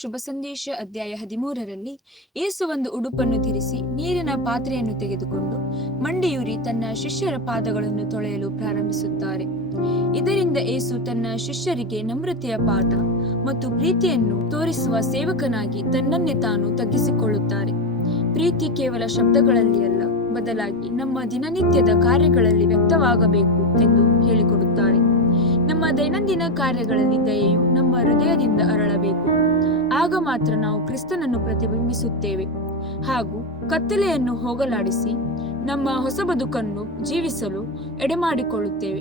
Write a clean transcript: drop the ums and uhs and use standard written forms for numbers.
ಶುಭ ಸಂದೇಶ ಅಧ್ಯಾಯ 13ರಲ್ಲಿ ಯೇಸು ಒಂದು ಉಡುಪನ್ನು ಧರಿಸಿ ನೀರಿನ ಪಾತ್ರೆಯನ್ನು ತೆಗೆದುಕೊಂಡು ಮಂಡಿಯೂರಿ ತನ್ನ ಶಿಷ್ಯರ ಪಾದಗಳನ್ನು ತೊಳೆಯಲು ಪ್ರಾರಂಭಿಸುತ್ತಾರೆ. ಇದರಿಂದ ಯೇಸು ತನ್ನ ಶಿಷ್ಯರಿಗೆ ನಮ್ರತೆಯ ಪಾಠ ಮತ್ತು ಪ್ರೀತಿಯನ್ನು ತೋರಿಸುವ ಸೇವಕನಾಗಿ ತನ್ನನ್ನೇ ತಾನು ತಗ್ಗಿಸಿಕೊಳ್ಳುತ್ತಾರೆ. ಪ್ರೀತಿ ಕೇವಲ ಶಬ್ದಗಳಲ್ಲಿ ಅಲ್ಲ, ಬದಲಾಗಿ ನಮ್ಮ ದಿನನಿತ್ಯದ ಕಾರ್ಯಗಳಲ್ಲಿ ವ್ಯಕ್ತವಾಗಬೇಕು ಎಂದು ಹೇಳಿಕೊಡುತ್ತಾರೆ. ನಮ್ಮ ದೈನಂದಿನ ಕಾರ್ಯಗಳಲ್ಲಿ ದಯೆಯು ನಮ್ಮ ಹೃದಯದಿಂದ ಅರಳಬೇಕು. ಆಗ ಮಾತ್ರ ನಾವು ಕ್ರಿಸ್ತನನ್ನು ಪ್ರತಿಬಿಂಬಿಸುತ್ತೇವೆ ಹಾಗೂ ಕತ್ತಲೆಯನ್ನು ಹೋಗಲಾಡಿಸಿ ನಮ್ಮ ಹೊಸ ಬದುಕನ್ನು ಜೀವಿಸಲು ಎಡೆಮಾಡಿಕೊಳ್ಳುತ್ತೇವೆ.